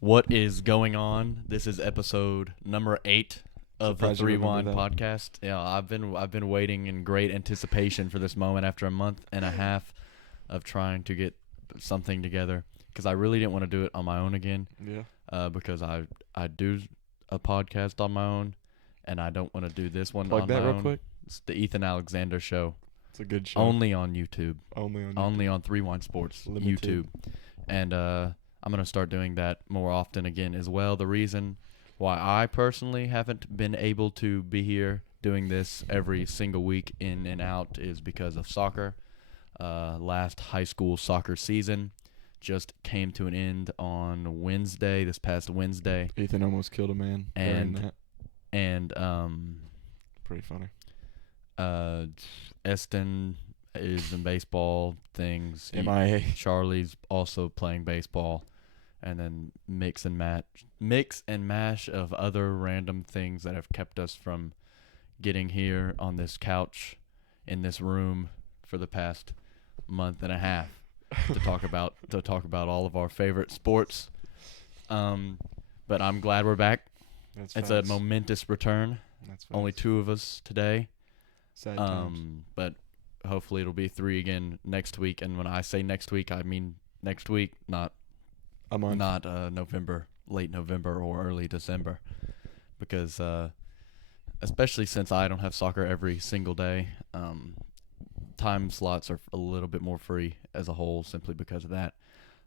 What is going on? This is episode number 8 of the Threewind Podcast. Yeah, I've been waiting in great anticipation for this moment after a month and a half of trying to get something together because I really didn't want to do it on my own again. Yeah. Because I do a podcast on my own, and I don't want to do this one Plug on that my real own. quick. It's the Ethan Alexander Show. It's a good show. Only on YouTube. Only on Threewind Sports Limited. YouTube. And I'm going to start doing that more often again as well. The reason why I personally haven't been able to be here doing this every single week in and out is because of soccer. Last high school soccer season just came to an end on Wednesday, this past Wednesday. Ethan almost killed a man during that. And Pretty funny. Eston is in baseball things. MIA. Charlie's also playing baseball. And then mix and mash of other random things that have kept us from getting here on this couch in this room for the past month and a half to talk about all of our favorite sports. But I'm glad we're back. It's a momentous return. Only 2 of us today. Sad times. But hopefully it'll be 3 again next week. And when I say next week, I mean next week, not a month. Not November, late November or early December, because especially since I don't have soccer every single day, time slots are a little bit more free as a whole simply because of that.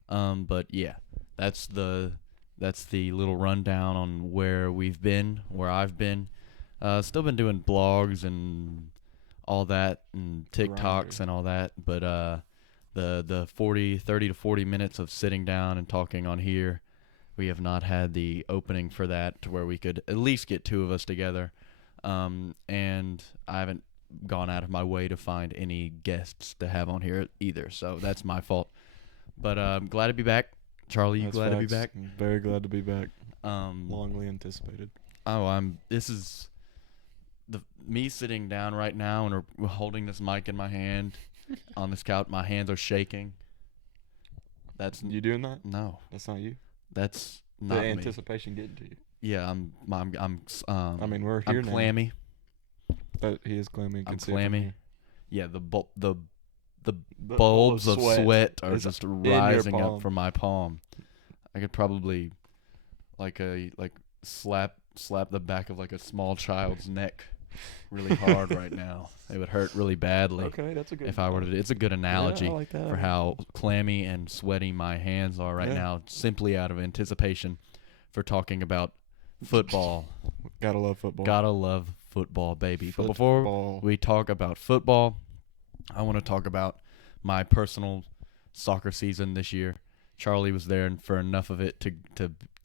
But yeah, that's the little rundown on where we've been, where I've been. Still been doing blogs and all that and TikToks and all that, but the 30 to 40 minutes of sitting down and talking on here, we have not had the opening for that to where we could at least get 2 of us together. And I haven't gone out of my way to find any guests to have on here either, so that's my fault. But I'm glad to be back. Charlie, you glad to be back? I'm very glad to be back. Longly anticipated. This is me sitting down right now and we're holding this mic in my hand. On this couch, my hands are shaking. That's you doing that? No, that's not you. That's not the anticipation getting to you. Yeah, I'm. I mean, we're here I'm clammy. Now. He is clammy. I'm clammy. Yeah, the bulbs of sweat are just rising up from my palm. I could probably slap the back of like a small child's neck really hard right now. It would hurt really badly. Okay, that's a good. If I were to, it's a good analogy like for how clammy and sweaty my hands are right now, simply out of anticipation for talking about football. Gotta love football. Gotta love football, baby. But before we talk about football, I want to talk about my personal soccer season this year. Charlie was there and for enough of it to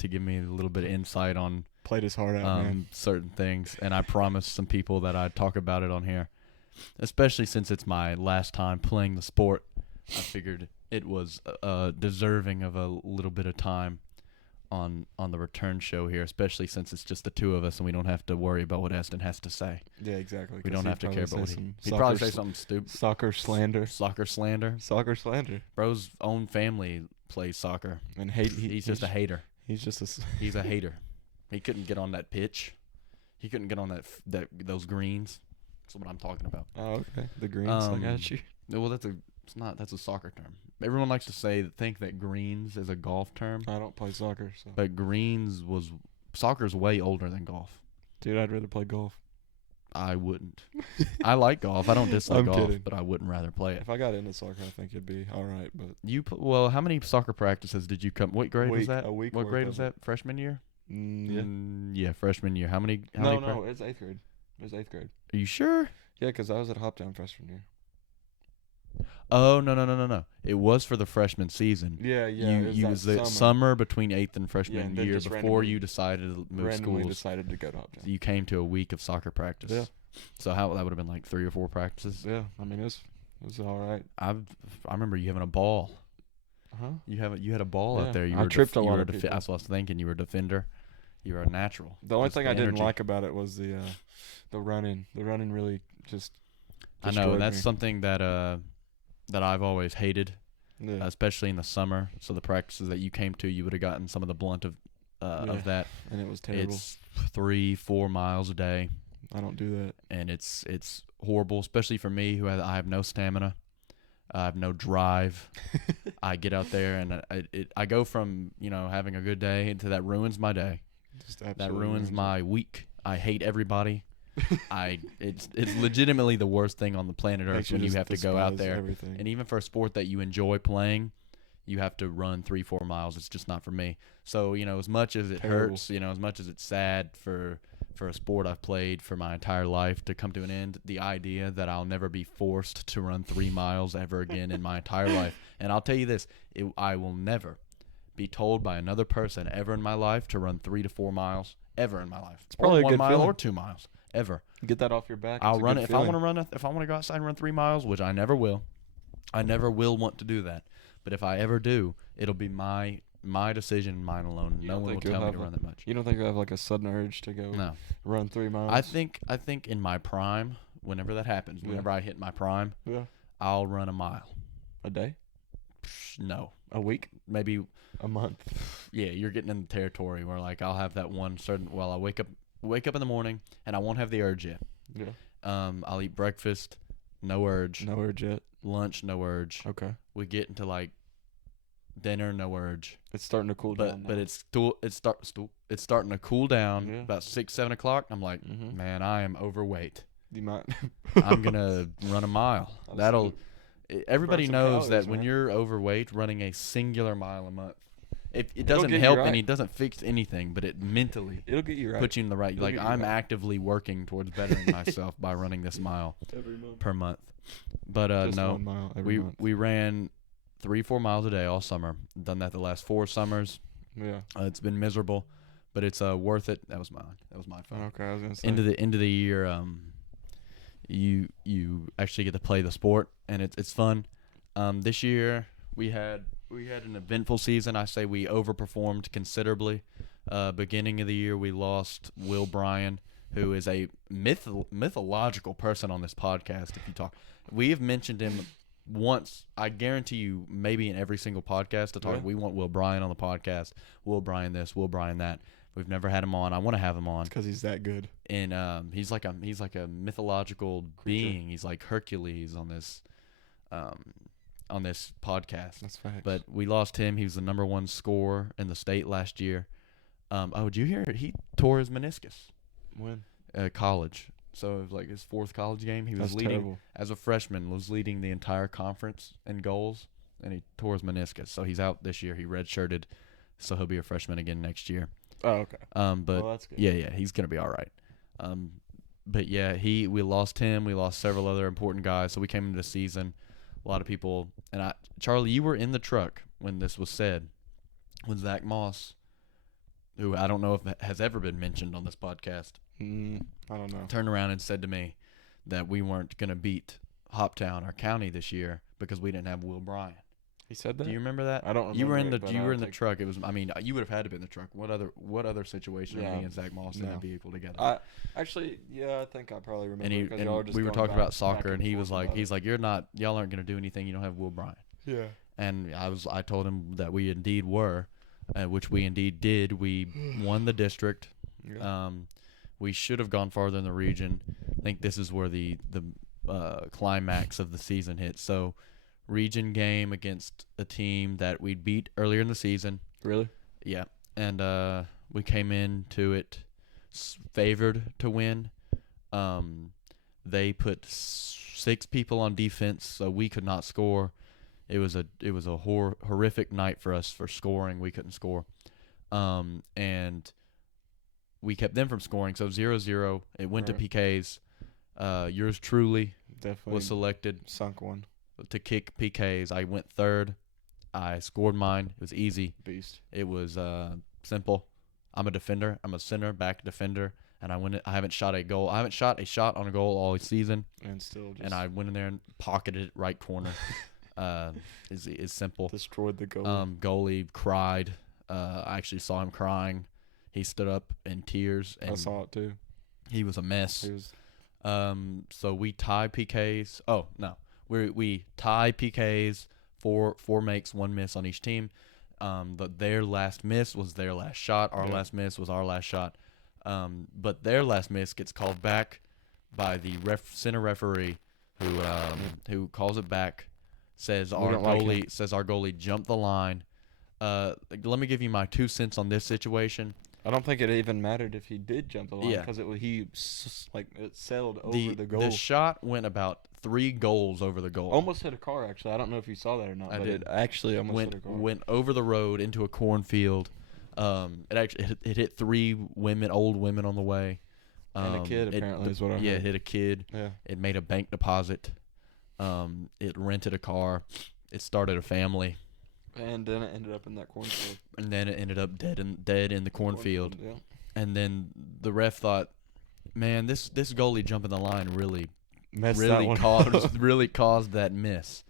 give me a little bit of insight on. Played his heart out, man. Certain things, and I promised some people that I'd talk about it on here, especially since it's my last time playing the sport. I figured it was deserving of a little bit of time on the return show here, especially since it's just the 2 of us and we don't have to worry about what Aston has to say. Yeah, exactly. We don't have to care about what he'd probably say something stupid. Soccer slander. Bro's own family plays soccer, and he's just a hater. He's a hater. He couldn't get on that pitch. He couldn't get on those greens. That's what I'm talking about. Oh, okay. The greens. I got you. Well, that's a soccer term. Everyone likes to think that greens is a golf term. I don't play soccer, so. But soccer's way older than golf. Dude, I'd rather play golf. I wouldn't. I like golf. I don't dislike golf, kidding. But I wouldn't rather play it. If I got into soccer, I think it'd be all right. But how many soccer practices did you come? What grade was that? A week. What grade was that? Freshman year? Yeah. Yeah, freshman year. How many? No, it's 8th grade. It was 8th grade. Are you sure? Yeah, because I was at Hoptown freshman year. Oh, no. It was for the freshman season. Yeah. You was the summer between 8th and freshman year before you decided to move schools. Decided to go to Hoptown. You came to a week of soccer practice. Yeah. So that would have been like 3 or 4 practices. Yeah, I mean it was all right. I remember you having a ball. Huh? You had a ball out there. I tripped a lot of people. That's what I was thinking. You were a defender. You were a natural. The only thing I didn't like about it was the running. The running really just. I know that's something that I've always hated Yeah. especially in the summer. So the practices that you came to, you would have gotten some of the blunt of that. And it was terrible. It's 3-4 miles a day, I don't do that. and it's horrible, especially for me I have no stamina. I have no drive. I get out there and I go from having a good day into that ruins my day. Just That absolutely ruins it. my week. I hate everybody. It's legitimately the worst thing on the planet Earth Makes when you just have to go out despise there. everything. And even for a sport that you enjoy playing, you have to run 3-4 miles. It's just not for me. So as much as it Terrible. hurts, as much as it's sad for a sport I've played for my entire life to come to an end, the idea that I'll never be forced to run 3 miles ever again in my entire life. And I'll tell you this, I will never be told by another person ever in my life to run 3 to 4 miles ever in my life. It's probably a 1 good mile feeling. or 2 miles ever. Get that off your back. I'll It's a run good it if feeling. I want to run. If I want to go outside and run 3 miles, which I never will. I never will want to do that. But if I ever do, it'll be my decision, mine alone. You No don't one will think you'll tell me have to run that much. You don't think you'll have like a sudden urge to go No. run 3 miles? I think in my prime, whenever that happens, Yeah. whenever I hit my prime, Yeah. I'll run a mile. A day? No, A week? maybe. A month? Yeah, you're getting in the territory where like I'll have that one certain. Well, I wake up in the morning and I won't have the urge yet. Yeah. I'll eat breakfast, no urge. No urge yet? Lunch, no urge. Okay. We get into like dinner, no urge. It's starting to cool down. But now. it's starting to cool down. Yeah. About 6-7 o'clock. I'm like, Mhm. man, I am overweight. You might. I'm gonna run a mile. Everybody some knows calories, that when man. you're overweight, running a singular mile a month, it It'll doesn't get you help right. and it doesn't fix anything, but it mentally It'll get you right. puts you in the right. It'll Like get you I'm right. actively working towards bettering myself by running this mile Every month. per month. But Just no, 1 mile every month. we ran 3-4 miles a day all summer. Done that the last 4 summers. Yeah. It's been miserable, but it's worth it. That was my fun. Okay, I was gonna say. End of the year, you actually get to play the sport and it's fun. This year we had an eventful season. I say we overperformed considerably. Beginning of the year we lost Will Bryan, who is a mythological person on this podcast. If you talk, we have mentioned him once. I guarantee you, maybe in every single podcast to talk. Yeah. We want Will Bryan on the podcast. Will Bryan this, Will Bryan that. We've never had him on. I want to have him on. Because he's that good. And he's like a mythological being. He's like Hercules on this podcast. That's facts. But we lost him. He was the number 1 scorer in the state last year. Did you hear it? He tore his meniscus. When? College. So it was like his 4th college game. He was That's leading terrible. as a freshman. Was leading the entire conference in goals, and he tore his meniscus. So he's out this year. He redshirted, so he'll be a freshman again next year. Oh, okay. But Well, that's good. yeah, he's gonna be all right. But yeah, we lost him. We lost several other important guys. So we came into the season. A lot of people and Charlie, you were in the truck when this was said. When Zach Moss, who I don't know if has ever been mentioned on this podcast, I don't know. turned around and said to me that we weren't gonna beat Hoptown, our county, this year because we didn't have Will Bryan. He said that? Do you remember that? I don't remember. You were in the it, but you I'll were in the take- truck. It was. I mean, you would have had to be in the truck. What other situation Yeah, are me and Zach Moss in no. that vehicle together? Actually, yeah, I think I probably remember. And, 'cause y'all were just we were going talking back about soccer, and he forth was like, about it. y'all aren't gonna do anything. You don't have Will Bryan. Yeah. And I told him that we indeed were, which we indeed did. We won the district. Yeah. We should have gone farther in the region. I think this is where the climax of the season hit. So, region game against a team that we'd beat earlier in the season. Really? Yeah, and we came into it favored to win. They put 6 people on defense, so we could not score. It was a horrific night for us for scoring. We couldn't score, and we kept them from scoring. So 0-0. It went Right. to PKs. Yours truly Definitely was selected sunk one. to kick PKs. I went third. I scored mine. It was easy. Beast. It was simple. I'm a defender. I'm a center back defender, and I haven't shot a goal. I haven't shot a shot on a goal all season, And still just and I went in there and pocketed it right corner. Is simple. destroyed the goal. Goalie cried. I actually saw him crying. He stood up in tears, I and saw it too. he was a mess. He was So we tie PKs. Oh no, we tie PKs four makes, one miss on each team. Their last miss was their last shot. Our last miss was our last shot. But their last miss gets called back by the center referee, who calls it back. Says our goalie jumped the line. Let me give you my 2 cents on this situation. I don't think it even mattered if he did jump the line because it sailed over the goal. The shot went about 3 goals over the goal. Almost hit a car, actually. I don't know if you saw that or not. I did. It actually almost hit a car. Went over the road into a cornfield. It hit 3 old women on the way. And a kid, apparently, is what I heard. Yeah, it hit a kid. Yeah. It made a bank deposit. It rented a car. It started a family. And then it ended up in that cornfield. And then it ended up dead in the cornfield. Yeah. And then the ref thought, man, this goalie jumping the line really caused that miss.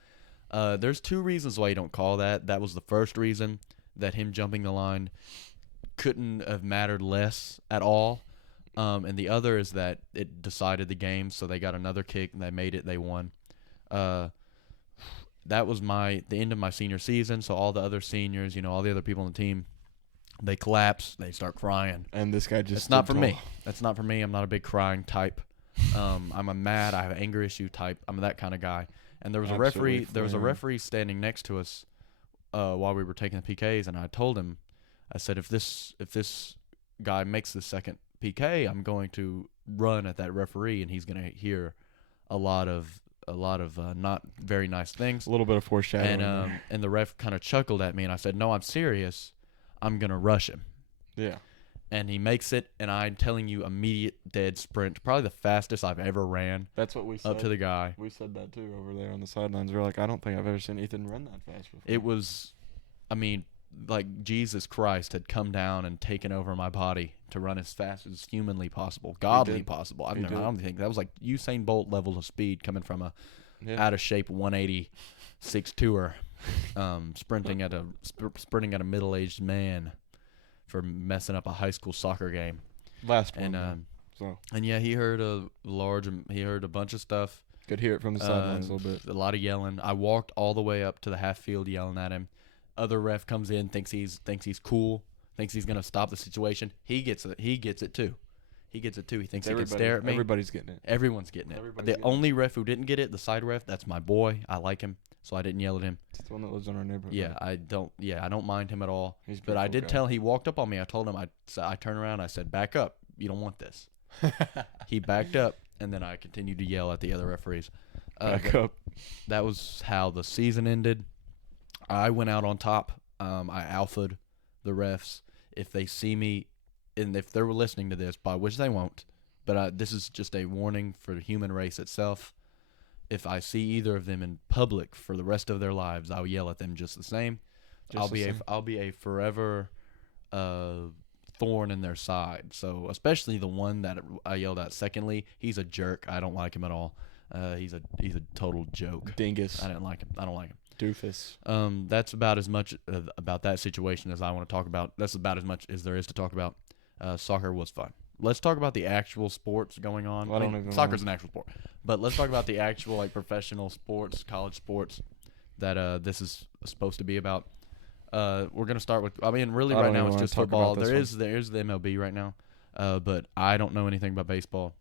There's 2 reasons why you don't call that. That was the first reason, that him jumping the line couldn't have mattered less at all. And the other is that it decided the game, so they got another kick and they made it. They won. That was the end of my senior season. So all the other seniors, all the other people on the team, they collapse. They start crying. And this guy just. It's not for me. That's not for me. I'm not a big crying type. I'm a mad. I have an anger issue type. I'm that kind of guy. And there was a referee. There was a referee standing next to us while we were taking the PKs, and I told him, I said, if this guy makes the second PK, I'm going to run at that referee, and he's going to hear a lot of not very nice things. A little bit of foreshadowing. And the ref kind of chuckled at me, and I said, no, I'm serious. I'm going to rush him. Yeah. And he makes it, and I'm telling you, immediate dead sprint. Probably the fastest I've ever ran. That's what we said. Up to the guy. We said that, too, over there on the sidelines. We're like, I don't think I've ever seen Ethan run that fast before. It was, like Jesus Christ had come down and taken over my body to run as fast as humanly possible, godly possible. I don't think that was like Usain Bolt levels of speed coming from a out of shape 186 tour, sprinting at a middle-aged man for messing up a high school soccer game. Last one. And yeah, he heard a bunch of stuff. Could hear it from the sidelines a little bit. A lot of yelling. I walked all the way up to the half field yelling at him. Other ref comes in, thinks he's cool, thinks he's gonna stop the situation. He gets it too. He thinks he can stare at me. Everybody's getting it. Everyone's getting it. The only ref who didn't get it, the side ref, that's my boy. I like him, so I didn't yell at him. It's the one that lives in our neighborhood. Yeah, I don't mind him at all. But I did tell him. He walked up on me. I told him. I turned around. I said, "Back up. You don't want this." He backed up, and then I continued to yell at the other referees. Back up. That was how the season ended. I went out on top. I alphaed the refs. If they see me, and if they were listening to this, by which they won't, but this is just a warning for the human race itself. If I see either of them in public for the rest of their lives, I'll yell at them just the same. I'll be a forever thorn in their side. So especially the one that I yelled at. Secondly, he's a jerk. I don't like him at all. He's a total joke. Dingus. I don't like him. Doofus. That's about as much about that situation as I want to talk about. That's about as much as there is to talk about. Soccer was fun. Let's talk about the actual sports going on. Soccer's an actual sport, but let's talk about the actual professional sports, college sports that this is supposed to be about. We're gonna start with. Really, right now it's just football. There is the MLB right now, but I don't know anything about baseball.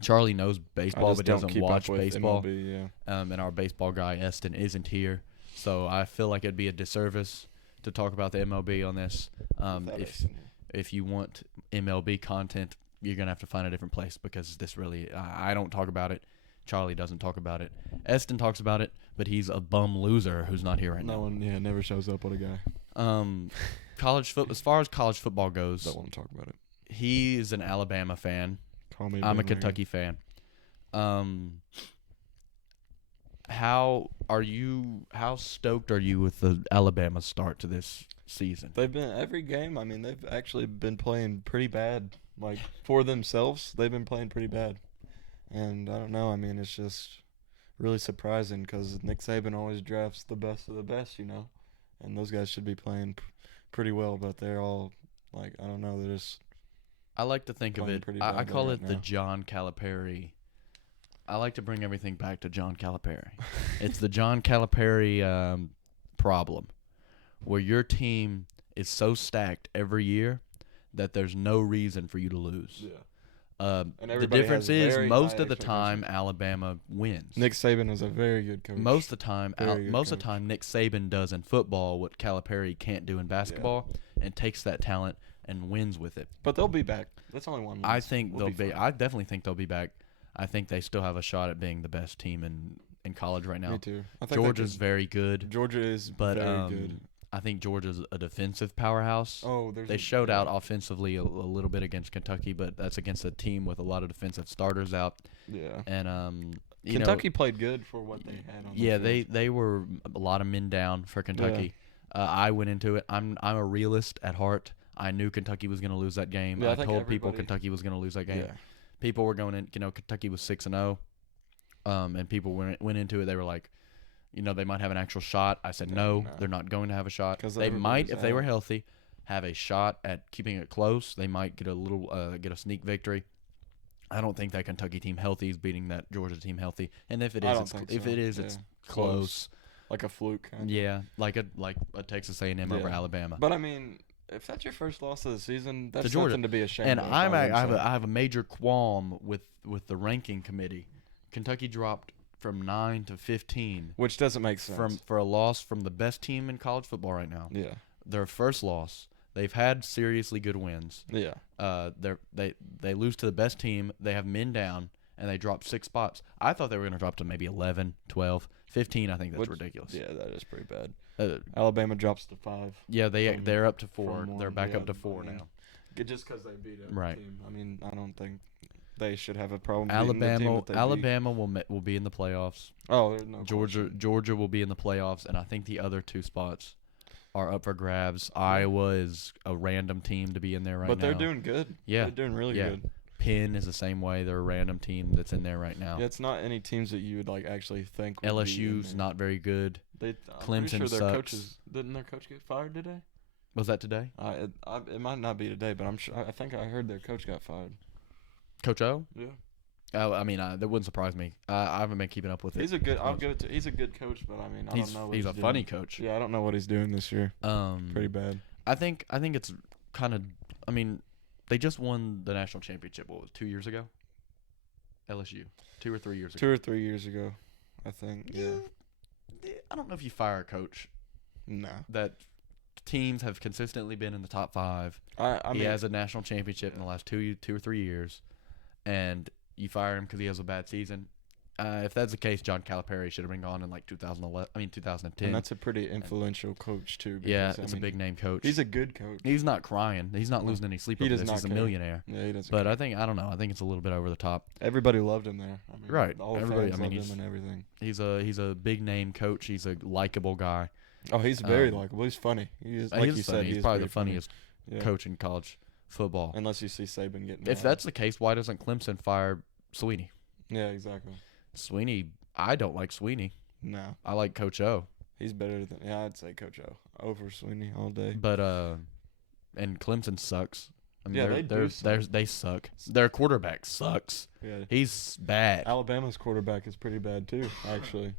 Charlie knows baseball, but doesn't watch baseball. MLB, yeah. And our baseball guy, Eston, isn't here. So I feel like it'd be a disservice to talk about the MLB on this. If you want MLB content, you're going to have to find a different place because this really, I don't talk about it. Charlie doesn't talk about it. Eston talks about it, but he's a bum loser who's not here right now. No one, never shows up. What a guy. As far as college football goes, don't want to talk about it. He's an Alabama fan. I'm a Kentucky fan. How stoked are you with the Alabama start to this season? They've been every game. They've actually been playing pretty bad. For themselves, they've been playing pretty bad. And I don't know. it's just really surprising because Nick Saban always drafts the best of the best, And those guys should be playing pretty well, but they're all I don't know. They're just. I like to think of it. I call it the John Calipari I like to bring everything back to John Calipari. It's the John Calipari problem, where your team is so stacked every year that there's no reason for you to lose. Yeah. The everybody difference has is very most high of the time expectations. Alabama wins. Nick Saban is a very good coach. Most of the time, Very good most of coach. the time, Nick Saban does in football what Calipari can't do in basketball, and takes that talent and wins with it. But they'll be back. That's only one loss. I think We'll they'll be. fine. I definitely think they'll be back. I think they still have a shot at being the best team in college right now. Me too. I think Georgia's very good, Georgia is but very good. I think Georgia's a defensive powerhouse. Oh, They showed out offensively a little bit against Kentucky, but that's against a team with a lot of defensive starters out. Yeah. And Kentucky played good for what they had on. yeah, the field. they were a lot of men down for Kentucky. I went into it. I'm a realist at heart. I knew Kentucky was going to lose that game. Yeah, I I think told people everybody- Kentucky was going to lose that game. Yeah. People were going in. Kentucky was 6-0, and people went into it. They were like, they might have an actual shot. I said no, No. they're not going to have a shot. 'Cause They everybody might, was if they were out. healthy, have a shot at keeping it close. They might get a sneak victory. I don't think that Kentucky team healthy is beating that Georgia team healthy. And if it I is, don't it's, think if so. it is, Yeah. it's close. Like a fluke. Kind of. Yeah, like a Texas A&M over Yeah. Alabama. But I mean, if that's your first loss of the season, that's Georgia. nothing to be ashamed And of. I wouldn't have say. I have a major qualm with the ranking committee. Kentucky dropped from 9 to 15 Which doesn't make sense. for a loss from the best team in college football right now. Yeah. Their first loss. They've had seriously good wins. Yeah. They lose to the best team. They have men down, and they drop 6 spots. I thought they were going to drop to maybe 11, 12, 15. I think that's ridiculous. Yeah, that is pretty bad. Uh, Alabama drops to 5. yeah, From- they're up to 4. from They're one, back yeah, up to 4 I mean, now. Just because they beat a Right. team. I mean, I don't think they should have a problem beating the team that they beat. Alabama will be in the playoffs. Oh, there's no question. Georgia will be in the playoffs, and I think the other 2 spots are up for grabs. Iowa is a random team to be in there right now. But they're doing good. Yeah. They're doing really Yeah. good. Penn is the same way. They're a random team that's in there right now. Yeah, it's not any teams that you would actually think would be in LSU's there. not very good. I'm Clemson pretty sure their sucks. coaches didn't their coach get fired today? Was that today? It might not be today, but I'm sure. I think I heard their coach got fired. Coach O? Yeah, Oh, I mean, that wouldn't surprise me. I haven't been keeping up with it. he's a good. I'll give it to. He's a good coach, but I mean, I He's don't know. What he's a doing. funny coach. Yeah, I don't know what he's doing this year. Pretty bad. I think it's kind of. I mean, they just won the national championship. What was it, 2 years ago? LSU, 2 or 3 years ago. 2 or 3 years ago, I think. Yeah. I don't know if you fire a coach No. that teams have consistently been in the top 5. I He mean, has a national championship in the last 2 or 3 years, and you fire him because he has a bad season. If that's the case, John Calipari should have been gone in 2010. and that's a pretty influential coach too. Yeah, because, I it's mean, a big name coach. He's a good coach. He's not crying. He's not No. losing any sleep He over does this. not He's a care. millionaire. Yeah, he doesn't. But care. I don't know. I think it's a little bit over the top. Everybody loved him there. I mean, Right. All the Everybody- fans I mean, loved he's- him and everything. He's a big name coach. He's a likable guy. Oh, he's very Um, likable. He's funny. He is, He's like you said, funny. he He's is probably the pretty funny. funniest Yeah. coach in college football. Unless you see Saban getting. If mad. that's the case, why doesn't Clemson fire Sweeney? Yeah, exactly. Sweeney, I don't like Sweeney. No, I like Coach O. he's better than. Yeah, I'd say Coach O over Sweeney all day. But and Clemson sucks. I mean, Yeah, they they do suck. they suck. Their quarterback sucks. Yeah. He's bad. Alabama's quarterback is pretty bad too. Actually,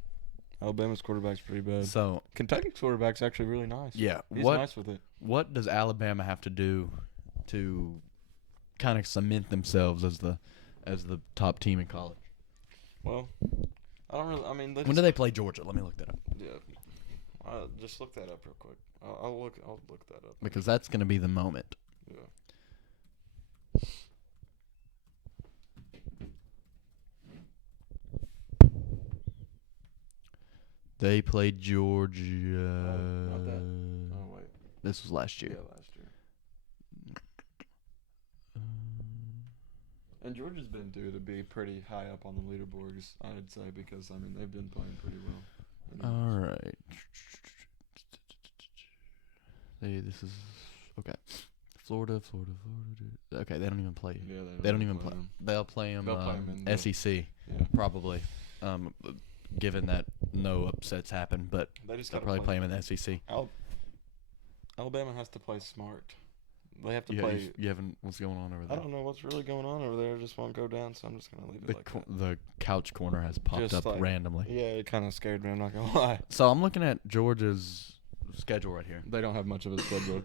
Alabama's quarterback's pretty bad. So Kentucky's quarterback's actually really nice. yeah, He's what nice with it. what does Alabama have to do to kind of cement themselves as the top team in college? Well, I don't really. I mean, When do they play Georgia? Let me look that up Yeah. Just look that up real quick. I'll look that up. because that's going to be the moment. Yeah. They played Georgia. not that. Oh wait. This was last year. Yeah, last year. And Georgia's been due to be pretty high up on the leaderboards, I'd say, because I mean they've been playing pretty well. All right. This is okay. Florida. Okay, they don't even play. Yeah, They don't even play. them. They'll play them, They'll play 'em in the- SEC Yeah. probably. Given that no upsets happen, but They just they'll gotta probably play them in the SEC. Alabama has to play smart. They have to play. You haven't. What's going on over I there? don't know what's really going on over there. I just won't go down, so I'm just gonna leave it like that. The couch corner has popped Just up like- randomly. Yeah, it kind of scared me. I'm not gonna lie. So I'm looking at Georgia's schedule right here. They don't have much of a schedule,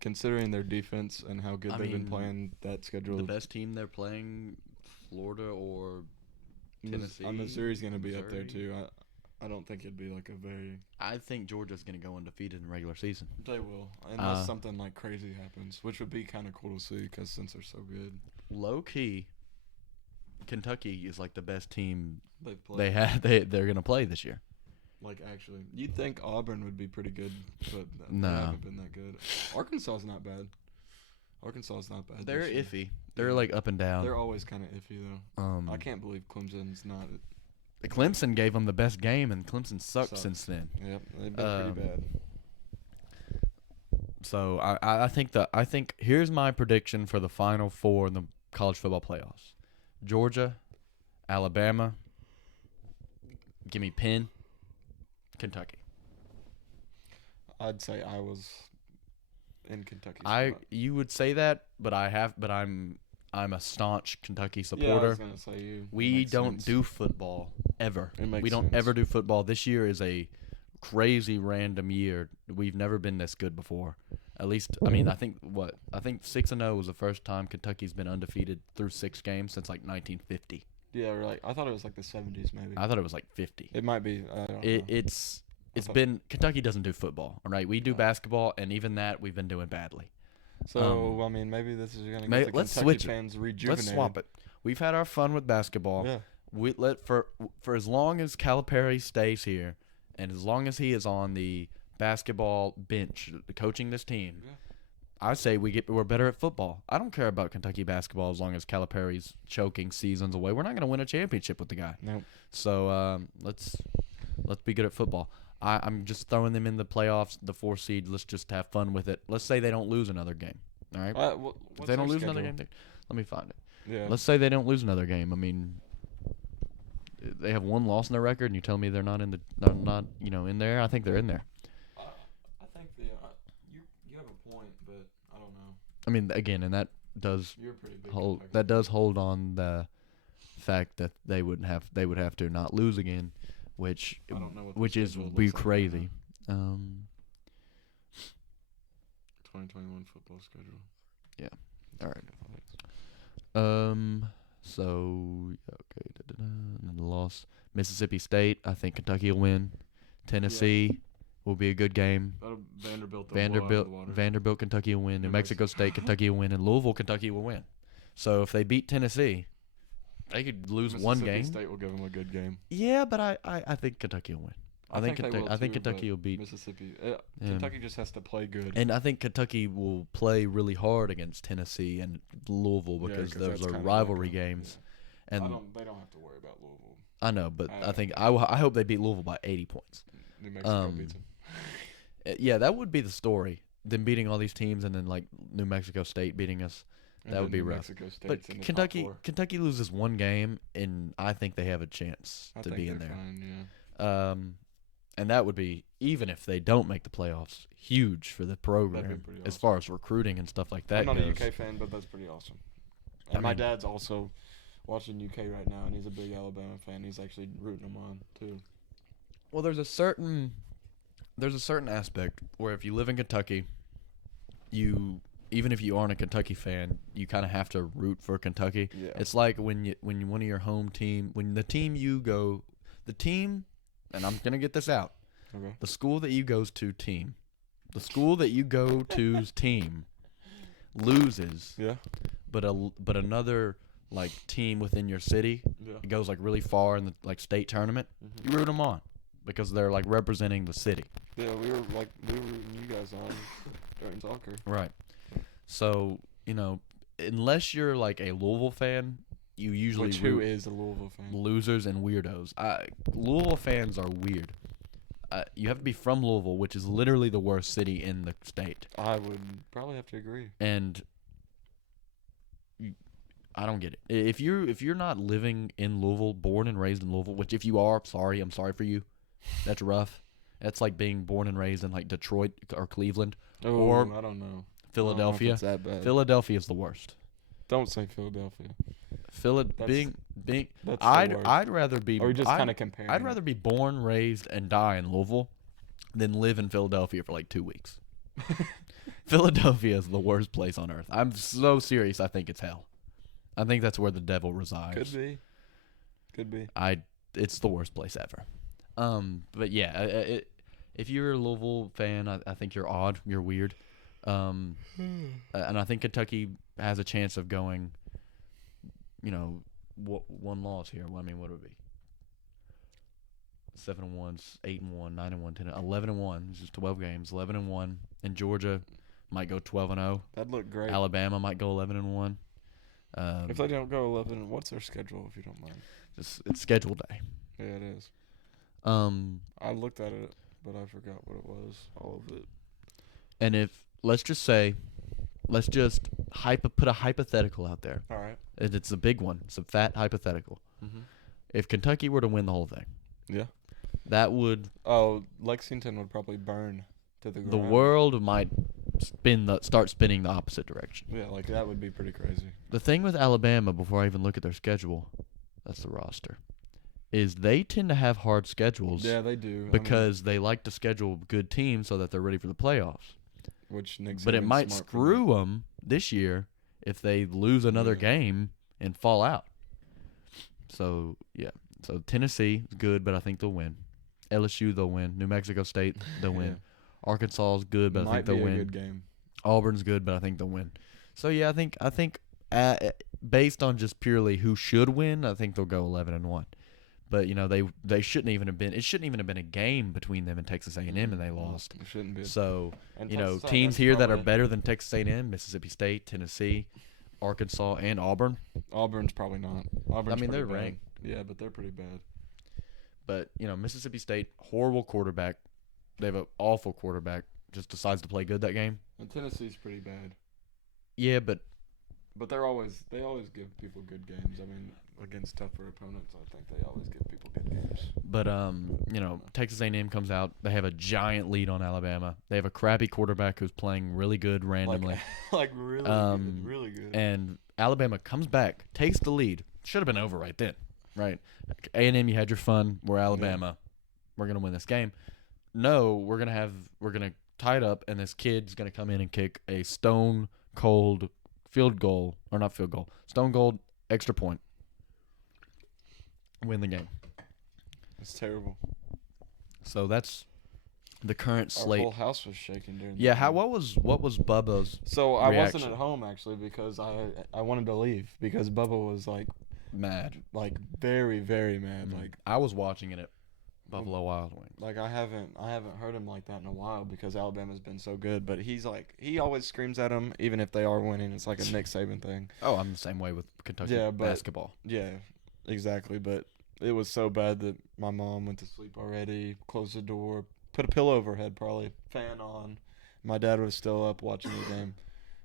considering their defense and how good I they've been mean, playing. That schedule. The best team they're playing, Florida or Tennessee. Missouri's gonna be up there Missouri. too. I don't think it'd be like a very. I think Georgia's going to go undefeated in regular season. They will, unless something like crazy happens, which would be kind of cool to see because since they're so good, Low key, Kentucky is like the best team they've played. they're going to play this year. Like actually, you'd think Auburn would be pretty good, but No. they haven't been that good. Arkansas's not bad. Arkansas's not bad. They're this year. iffy. They're Yeah. like up and down. They're always kind of iffy though. I can't believe Clemson's not. Clemson gave them the best game, and Clemson sucked since then. Yep, they've been pretty bad. So I think here's my prediction for the Final Four in the college football playoffs: Georgia, Alabama. Give me Penn, Kentucky. I'd say I was in Kentucky. You would say that, but I'm a staunch Kentucky Yeah, I supporter. was gonna say you. We Makes don't sense. do football ever. It makes We don't sense. ever do football. This year is a crazy random year. We've never been this good before. At least, I mean, I think 6-0 was the first time Kentucky's been undefeated through 6 games since like 1950. Yeah, right. I thought it was like the 70s maybe. I thought it was like 50. It might be. I don't know. It's been Kentucky doesn't do football. All right, we do basketball, and even that we've been doing badly. So I mean, maybe this is gonna May- get the let's Kentucky switch it. fans rejuvenated. Let's swap it. We've had our fun with basketball. Yeah. We for as long as Calipari stays here, and as long as he is on the basketball bench coaching this team, Yeah. I say we're better at football. I don't care about Kentucky basketball as long as Calipari's choking seasons away. We're not going to win a championship with the guy. Nope. So let's be good at football. I'm just throwing them in the playoffs, the 4 seed. Let's just have fun with it. Let's say they don't lose another game. All right. If they don't lose another game, let me find it. Yeah. Let's say they don't lose another game. I mean, they have 1 loss in their record, and you tell me they're not in in there. I think they're in there. I think you have a point, but I don't know. I mean, again, and that does You're a pretty big hold Kentucky fan. hold on the fact that they would have to not lose again, which I don't know what the which is schedule be looks like right crazy. 2021 football schedule. All right. So okay, and then the loss. Mississippi State. I think Kentucky will win. Tennessee will be a good game. Vanderbilt. Blow out of the water. Vanderbilt, Kentucky will win. New New Mexico State, Kentucky will win, and Louisville, Kentucky will win. So if they beat Tennessee, they could lose one game. Mississippi State will give them a good game. Yeah, but I think Kentucky will win. I think Kentucky will beat Mississippi. Kentucky just has to play good. And I think Kentucky will play really hard against Tennessee and Louisville because those that's are kinda rivalry like games. yeah. And They don't have to worry about Louisville. I know, but I think I hope they beat Louisville by 80 points. New Mexico beats them. Yeah, that would be the story. Them beating all these teams and then like New Mexico State beating us. That would be rough. But Kentucky loses 1 game, and I think they have a chance to be in there. Fine, yeah. And that would be, even if they don't make the playoffs, huge for the program pretty as awesome. far as recruiting and stuff like that I'm not goes. a UK fan, but that's pretty awesome. And my dad's also watching UK right now, and he's a big Alabama fan. He's actually rooting them on too. Well, there's a certain aspect where if you live in Kentucky, even if you aren't a Kentucky fan, you kind of have to root for Kentucky. Yeah. It's like when one of your home team, when the team, and I'm gonna get this out. Okay. The school that you goes to team, the school that you go to's team loses, Yeah. but another like team within your city Yeah. it goes like really far in the like state tournament. Mm-hmm. You root them on because they're like representing the city. Yeah, we were rooting you guys on during soccer. Right. So, unless you're like a Louisville fan, you usually Who root is a Louisville fan? losers and weirdos. Louisville fans are weird. You have to be from Louisville, which is literally the worst city in the state. I would probably have to agree. And I don't get it. If you're not living in Louisville, born and raised in Louisville, which if you are, I'm sorry for you. That's rough. That's like being born and raised in like Detroit or Cleveland Oh, or I don't know. Philadelphia. It's that bad. Philadelphia is the worst. Don't say Philadelphia. Being That's I'd the worst. I'd rather be Or just kind of comparing. I'd rather be born, raised, and die in Louisville than live in Philadelphia for like 2 weeks. Philadelphia is the worst place on earth. I'm so serious. I think it's hell. I think that's where the devil resides. Could be. It's the worst place ever. But yeah, if you're a Louisville fan, I think you're odd. You're weird. And I think Kentucky has a chance of going. One loss here. I mean, what would it be? 7-1, 8-1, 9-1, 10, 11-1. It's just 12 games. 11-1, and Georgia might go 12-0. That'd look great. Alabama might go 11-1. If they don't go 11, what's their schedule? If you don't mind. It's schedule day. Yeah, it is. I looked at it, but I forgot what it was. All of it. And let's just put a hypothetical out there. All right. It's a big one. It's a fat hypothetical. Mm-hmm. If Kentucky were to win the whole thing, yeah, that would. Oh, Lexington would probably burn to the ground. The world might start spinning the opposite direction. Yeah, like that would be pretty crazy. The thing with Alabama, before I even look at their schedule, that's the roster, is they tend to have hard schedules. Yeah, they do. Because they like to schedule good teams so that they're ready for the playoffs. But it might screw them this year if they lose another game and fall out. So, yeah. So, Tennessee is good, but I think they'll win. LSU, they'll win. New Mexico State, they'll win. Arkansas is good, but I think they'll win. Might be a good game. Auburn's good, but I think they'll win. So, yeah, I think based on just purely who should win, I think they'll go 11-1. But they shouldn't even have been. It shouldn't even have been a game between them and Texas A&M, and they lost. It shouldn't be. So teams here that are better than Texas A&M, Mississippi State, Tennessee, Arkansas, and Auburn. Auburn's probably not. They're ranked. Yeah, but they're pretty bad. But Mississippi State, horrible quarterback. They have an awful quarterback. Just decides to play good that game. And Tennessee's pretty bad. Yeah, but they always give people good games. I mean, against tougher opponents, I think they always give people good games. But Texas A&M comes out. They have a giant lead on Alabama. They have a crappy quarterback who's playing really good randomly. Like really good, really good. And Alabama comes back, takes the lead. Should have been over right then, right? A&M, you had your fun. We're Alabama. Yeah. We're gonna win this game. No, we're gonna tie it up, and this kid's gonna come in and kick a stone cold stone cold extra point. Win the game. It's terrible. So that's the current slate. Our whole house was shaking during. Yeah, what was Bubba's? So I wasn't at home actually because I wanted to leave because Bubba was like mad, like very very mad. Like I was watching it at Buffalo Wild Wings. Like I haven't heard him like that in a while because Alabama's been so good. But he always screams at him even if they are winning. It's like a Nick Saban thing. Oh, I'm the same way with Kentucky basketball. Yeah. Exactly, but it was so bad that my mom went to sleep already, closed the door, put a pillow over her head probably, fan on. My dad was still up watching the game.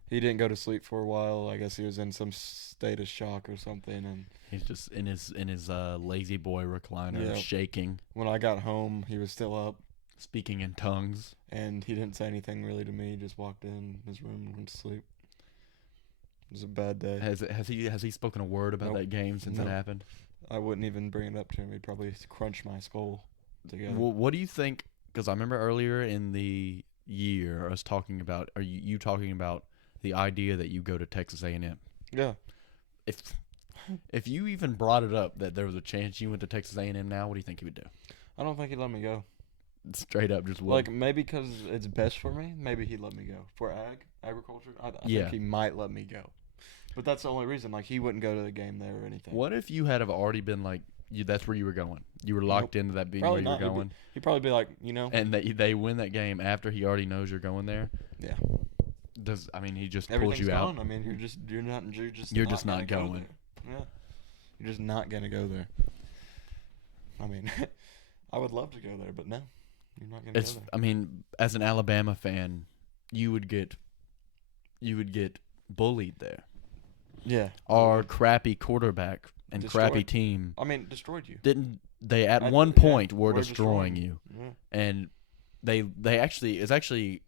He didn't go to sleep for a while. I guess he was in some state of shock or something, and he's just in his lazy boy recliner, shaking. When I got home, he was still up, speaking in tongues, and he didn't say anything really to me. He just walked in his room and went to sleep. It was a bad day. Has he spoken a word about that game since it happened? I wouldn't even bring it up to him. He'd probably crunch my skull together. Well, what do you think? Because I remember earlier in the year, us talking about, you talking about the idea that you go to Texas A&M. Yeah. If you even brought it up that there was a chance you went to Texas A&M now, what do you think he would do? I don't think he'd let me go. Straight up, just like maybe because it's best for me. Maybe he'd let me go for agriculture. I think he might let me go. But that's the only reason. Like, he wouldn't go to the game there or anything. What if you had have already been like, that's where you were going? You were locked into that being probably where you were going. He'd probably be like, and they win that game after he already knows you're going there. Yeah. He just pulls you out. I mean, you're just not going. Yeah. You're just not gonna go there. I mean, I would love to go there, but no, you're not gonna go there. I mean, as an Alabama fan, you would get bullied there. Yeah. Our crappy quarterback and crappy team. I mean, destroyed you. Didn't they at one point were destroying you? Yeah. And they actually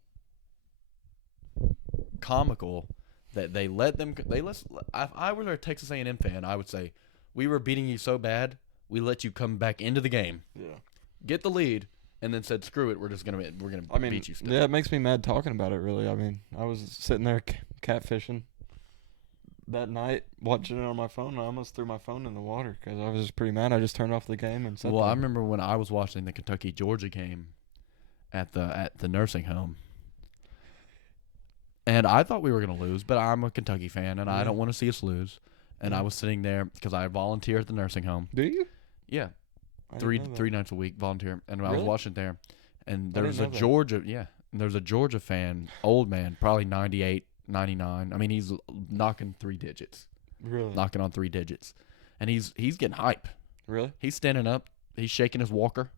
comical that they let them. If I were a Texas A&M fan, I would say, we were beating you so bad, we let you come back into the game, get the lead, and then said, screw it, we're gonna beat you still. Yeah, it makes me mad talking about it. Really, I mean, I was sitting there catfishing that night, watching it on my phone. And I almost threw my phone in the water because I was just pretty mad. I just turned off the game and sat Well, there. I remember when I was watching the Kentucky-Georgia game at the nursing home, and I thought we were going to lose, but I'm a Kentucky fan, and I don't want to see us lose. And I was sitting there because I volunteer at the nursing home. Do you? Yeah, three nights a week volunteer, and I was watching there, and there was a Georgia fan, old man, probably 98, 99. I mean, he's knocking 3 digits. Really? Knocking on 3 digits, and he's getting hype. Really? He's standing up. He's shaking his walker.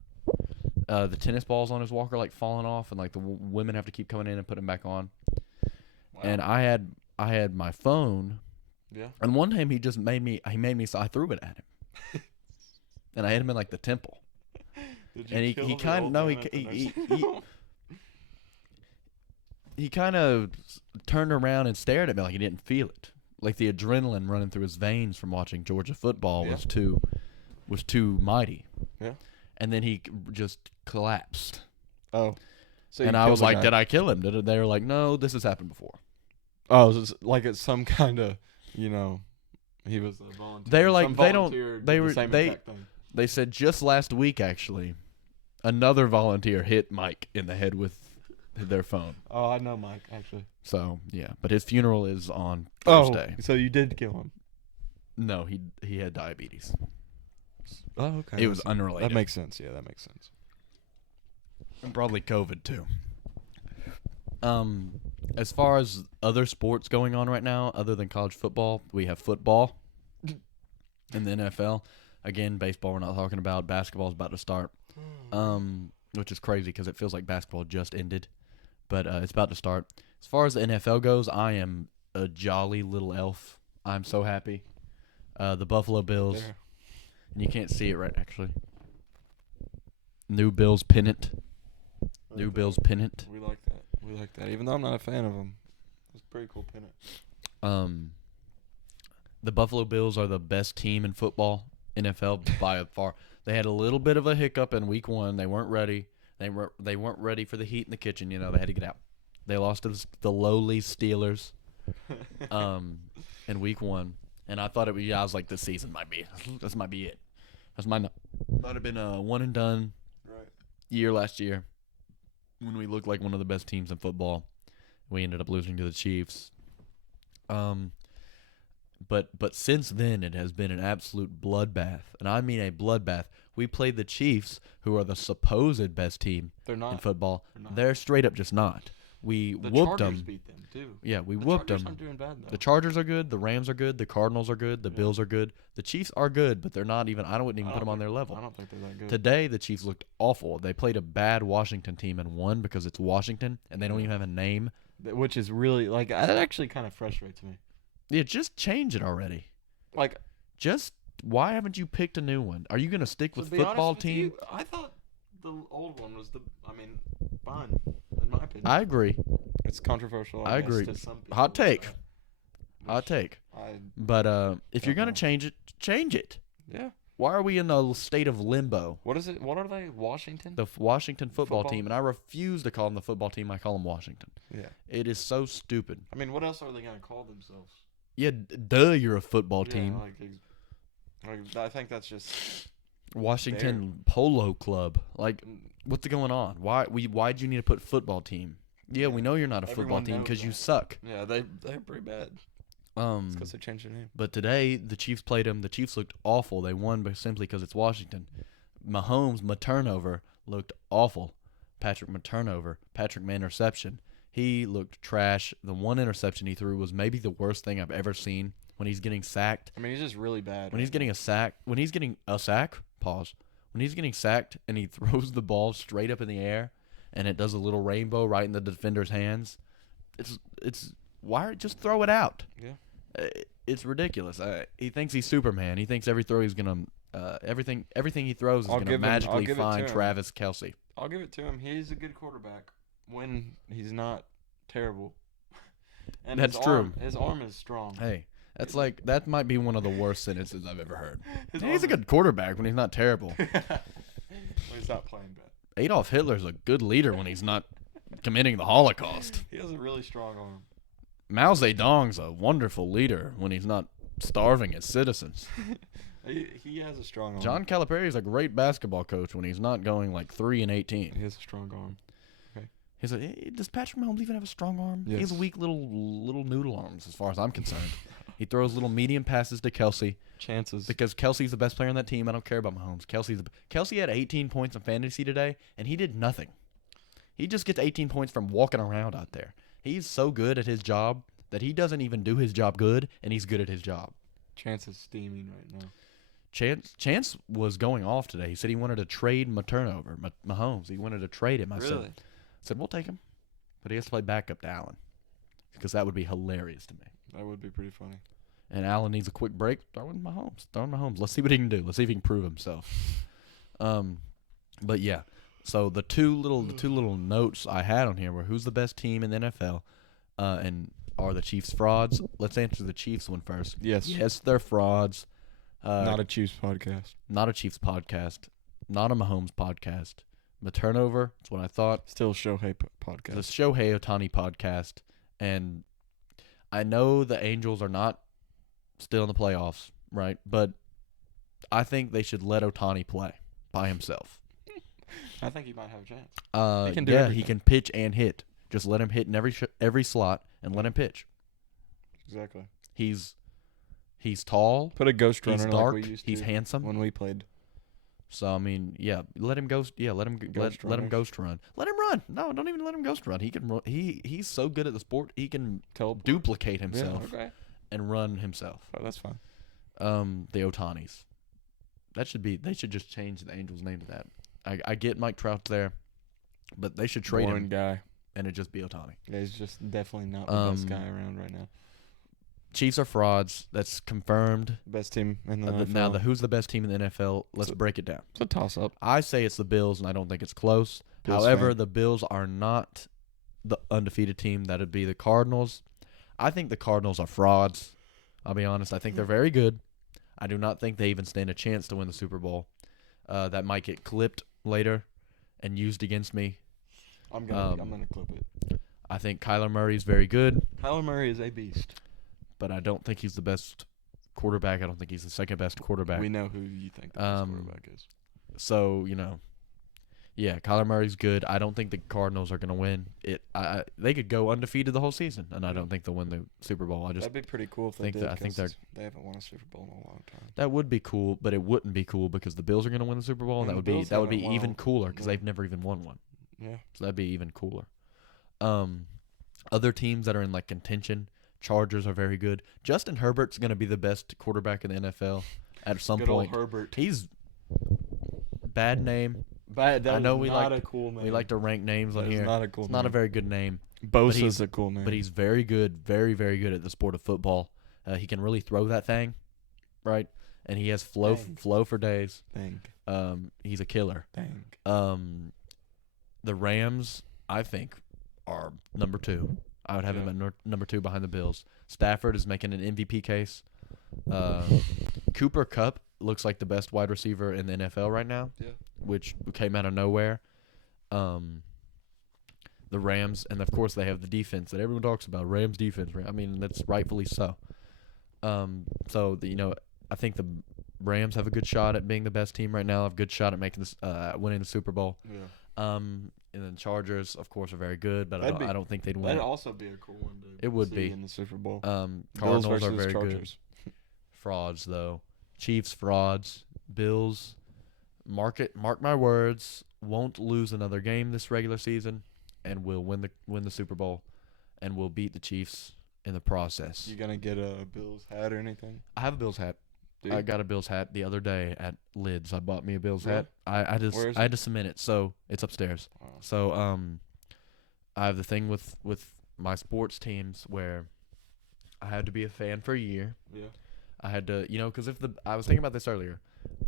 The tennis balls on his walker like falling off, and like the women have to keep coming in and putting them back on. Wow. And I had my phone. Yeah. And one time he made me so I threw it at him, and I hit him in like the temple. Did you and kill he the kind old of man he kind of turned around and stared at me like he didn't feel it, like the adrenaline running through his veins from watching Georgia football was too mighty. Yeah. And then he just collapsed. Oh. So and I was like, did I kill him? They were like, no, this has happened before. Oh, so it's like it's some kind of, he was a volunteer. They're like, they said just last week, actually, another volunteer hit Mike in the head with their phone. Oh, I know Mike, actually. So, yeah. But his funeral is on Thursday. Oh, so you did kill him? No, he had diabetes. Oh, okay. It was unrelated. That makes sense. Yeah, that makes sense. And probably COVID, too. As far as other sports going on right now, other than college football, we have football in the NFL. Again, baseball we're not talking about. Basketball is about to start, which is crazy because it feels like basketball just ended. But it's about to start. As far as the NFL goes, I am a jolly little elf. I'm so happy. The Buffalo Bills. There. And you can't see it right, actually. New Bills pennant. New Bills pennant. We like that. We like that. Even though I'm not a fan of them. It's a pretty cool pennant. The Buffalo Bills are the best team in football, NFL by far. They had a little bit of a hiccup in week 1. They weren't ready. They weren't ready for the heat in the kitchen. They had to get out. They lost to the lowly Steelers in week 1. And I thought I was like, this season might be it. This might have been a one and done year last year when we looked like one of the best teams in football. We ended up losing to the Chiefs. But since then, it has been an absolute bloodbath. And I mean a bloodbath. We played the Chiefs, who are the supposed best team in football. They're straight up just not. We whooped them. The Chargers beat them, too. Yeah, we whooped them. The Chargers aren't doing bad, though. The Chargers are good. The Rams are good. The Cardinals are good. The Bills are good. The Chiefs are good, but they're not even – I wouldn't even put them on their level. I don't think they're that good. Today, the Chiefs looked awful. They played a bad Washington team and won because it's Washington, and they don't even have a name. Which is really – like, that actually kind of frustrates me. Yeah, just change it already. Like – just – why haven't you picked a new one? Are you going to stick with football team? I thought the old one was fine, in my opinion. I agree. It's controversial. I agree. To some people, Hot take. But if you're going to change it. Yeah. Why are we in a state of limbo? What is it? What are they? Washington? The Washington football team. And I refuse to call them the football team. I call them Washington. Yeah. It is so stupid. I mean, what else are they going to call themselves? Yeah, you're a football team. I think that's just Washington Polo Club. Like, what's going on? Why'd you need to put football team? Yeah, we know you're not a football team because you suck. Yeah, they're pretty bad. It's because they changed their name. But today the Chiefs played them. The Chiefs looked awful. They won simply because it's Washington. Mahomes' turnover looked awful. Patrick interception. He looked trash. The one interception he threw was maybe the worst thing I've ever seen. When he's getting sacked. I mean, he's just really bad. When he's getting sacked and he throws the ball straight up in the air and it does a little rainbow right in the defender's hands, just throw it out. Yeah. It's ridiculous. He thinks he's Superman. He thinks every throw he's going to everything he throws is going to magically find Travis Kelce. I'll give it to him. He's a good quarterback when he's not terrible. And That's true. His arm is strong. Hey, that might be one of the worst sentences I've ever heard. He's a arm good quarterback when he's not terrible. when he's not playing bad. Adolf Hitler's a good leader when he's not committing the Holocaust. He has a really strong arm. Mao Zedong's a wonderful leader when he's not starving his citizens. He has a strong arm. John Calipari's a great basketball coach when he's not going like 3-18. He has a strong arm. He's like, does Patrick Mahomes even have a strong arm? Yes. He has weak little noodle arms, as far as I'm concerned. He throws little medium passes to Kelsey Chances. because Kelsey's the best player on that team. I don't care about Mahomes. Kelsey had 18 points in fantasy today, and he did nothing. He just gets 18 points from walking around out there. He's so good at his job that he doesn't even do his job good, and he's good at his job. Chance is steaming right now. Chance was going off today. He said he wanted to trade Mahomes. He wanted to trade him. I said, we'll take him. But he has to play backup to Allen because that would be hilarious to me. That would be pretty funny. And Allen needs a quick break. Throw in Mahomes. Let's see what he can do. Let's see if he can prove himself. But yeah. So the two little notes I had on here were who's the best team in the NFL, and are the Chiefs frauds? Let's answer the Chiefs one first. Yes. Yes, they're frauds. Not a Chiefs podcast. Not a Chiefs podcast. Not a Mahomes podcast. The turnover, that's what I thought. Still Shohei podcast. The Shohei Ohtani podcast. And I know the Angels are not still in the playoffs, right? But I think they should let Ohtani play by himself. I think he might have a chance. He can do everything. He can pitch and hit. Just let him hit in every slot and let him pitch. Exactly. He's tall. Put a ghost runner He's dark. like we used to. He's handsome. When we played. So I mean, yeah, let him ghost. Yeah, let him ghost run. Let him run. No, don't even let him ghost run. He can run. He's so good at the sport. He can duplicate himself and run himself. Oh, that's fine. The Ohtanis. They should just change the Angels' name to that. I get Mike Trout's there, but they should trade him guy, and it just be Ohtani. Yeah, he's just definitely not the best guy around right now. Chiefs are frauds. That's confirmed. Best team in the NFL. Now, who's the best team in the NFL? Let's break it down. It's a toss-up. I say it's the Bills, and I don't think it's close. Bills However, fan. the Bills are not the undefeated team. That would be the Cardinals. I think the Cardinals are frauds. I'll be honest. I think they're very good. I do not think they even stand a chance to win the Super Bowl. That might get clipped later and used against me. I'm gonna clip it. I think Kyler Murray is very good. Kyler Murray is a beast. But I don't think he's the best quarterback. I don't think he's the second best quarterback. We know who you think the best quarterback is. So, yeah, Kyler Murray's good. I don't think the Cardinals are going to win. They could go undefeated the whole season, and I don't think they'll win the Super Bowl. That'd be pretty cool if they did. I think they haven't won a Super Bowl in a long time. That would be cool, but it wouldn't be cool because the Bills are going to win the Super Bowl, and that would be even cooler because they've never even won one. Yeah. So that'd be even cooler. Other teams that are in contention. Chargers are very good. Justin Herbert's going to be the best quarterback in the NFL at some point. Old Herbert. He's bad name. I know we a cool name. We like to rank names on here. Not a cool it's name. not a very good name. Bosa's a cool name. But he's very good, very, very good at the sport of football. He can really throw that thing, right? And he has flow for days. He's a killer. The Rams, I think, are number 2. I would have him at number 2 behind the Bills. Stafford is making an MVP case. Cooper Kupp looks like the best wide receiver in the NFL right now, which came out of nowhere. The Rams, and of course they have the defense that everyone talks about. Rams defense. I mean, that's rightfully so. I think the Rams have a good shot at being the best team right now. Have a good shot at making this, winning the Super Bowl. And then Chargers, of course, are very good, but I don't think they'd win. That'd also be a cool one to see in the Super Bowl. Cardinals are very good. Frauds, though. Chiefs, frauds. Bills, mark my words, won't lose another game this regular season, and will win the Super Bowl, and will beat the Chiefs in the process. You gonna get a Bills hat or anything? I have a Bills hat. Dude. I got a Bills hat the other day at Lids. I bought me a Bills hat. I had to cement it, so it's upstairs. Wow. So I have the thing with my sports teams where I had to be a fan for a year. Yeah. I had to, because I was thinking about this earlier.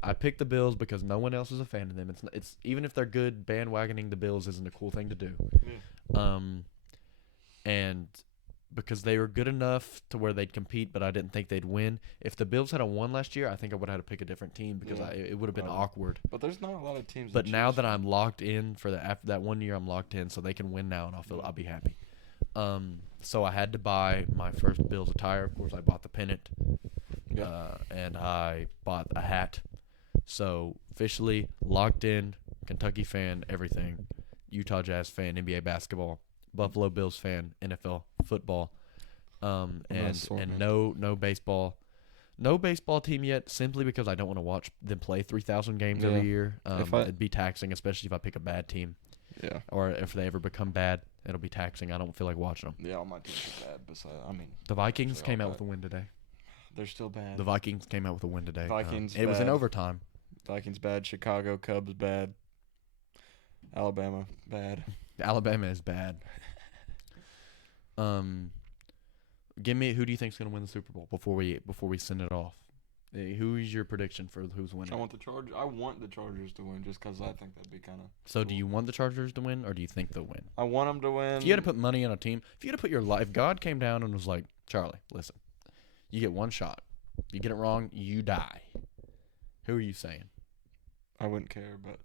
I picked the Bills because no one else is a fan of them. It's even if they're good, bandwagoning the Bills isn't a cool thing to do. Yeah. And because they were good enough to where they'd compete, but I didn't think they'd win. If the Bills had won last year, I think I would have had to pick a different team because it would have been awkward. But there's not a lot of teams. But now that I'm locked in after that 1 year, I'm locked in, so they can win now, and I'll be happy. So I had to buy my first Bills attire. Of course, I bought the pennant, and I bought a hat. So officially locked in, Kentucky fan, everything, Utah Jazz fan, NBA basketball, Buffalo Bills fan, NFL football, and no baseball. No baseball team yet, simply because I don't want to watch them play 3,000 games every year. It'd be taxing, especially if I pick a bad team. Yeah. Or if they ever become bad, it'll be taxing. I don't feel like watching them. Yeah, all my teams are bad. Besides, the Vikings came out with a win today. They're still bad. The Vikings came out with a win today. It was in overtime. Vikings bad. Chicago Cubs bad. Alabama bad. Alabama is bad. Give me, who do you think's gonna win the Super Bowl before we send it off? Who is your prediction for who's winning? I want the Chargers to win just because I think that'd be kind of. So, do you want the Chargers to win, or do you think they'll win? I want them to win. If you had to put money on a team, if you had to put your life, if God came down and was like, Charlie, listen, you get one shot. If you get it wrong, you die. Who are you saying? I wouldn't care, but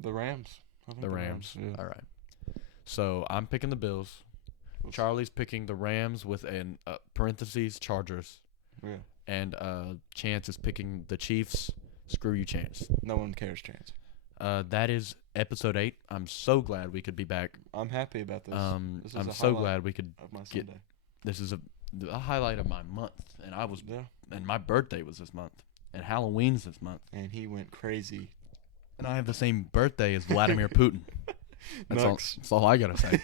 the Rams. I think the Rams. Yeah. All right. So I'm picking the Bills. Charlie's picking the Rams with an parentheses Chargers. Yeah. And Chance is picking the Chiefs. Screw you, Chance. No one cares, Chance. That is episode 8. I'm so glad we could be back. I'm happy about this. I'm so glad we could of my get. Sunday. This is a highlight of my month, and and my birthday was this month, and Halloween's this month. And he went crazy. And I have the same birthday as Vladimir Putin. That's all I gotta say.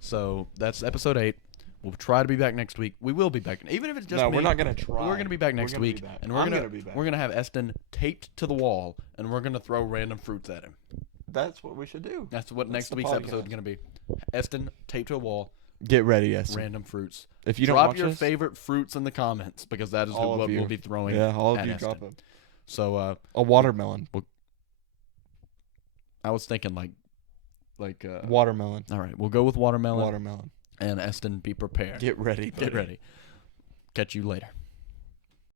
So that's episode 8. We'll try to be back next week. We will be back, even if it's just me. We're not gonna try. We're gonna be back next week, and we're gonna have Eston taped to the wall, and we're gonna throw random fruits at him. That's what we should do. That's what next week's episode is gonna be. Eston taped to a wall. Get ready, Eston. Random fruits. If you don't drop watch your this, favorite fruits in the comments because that is what we'll be throwing. Yeah, all of at you Eston. drop them. So a watermelon. I was thinking like watermelon. All right, we'll go with watermelon. Watermelon. And Eston, be prepared. Get ready. Buddy. Get ready. Catch you later.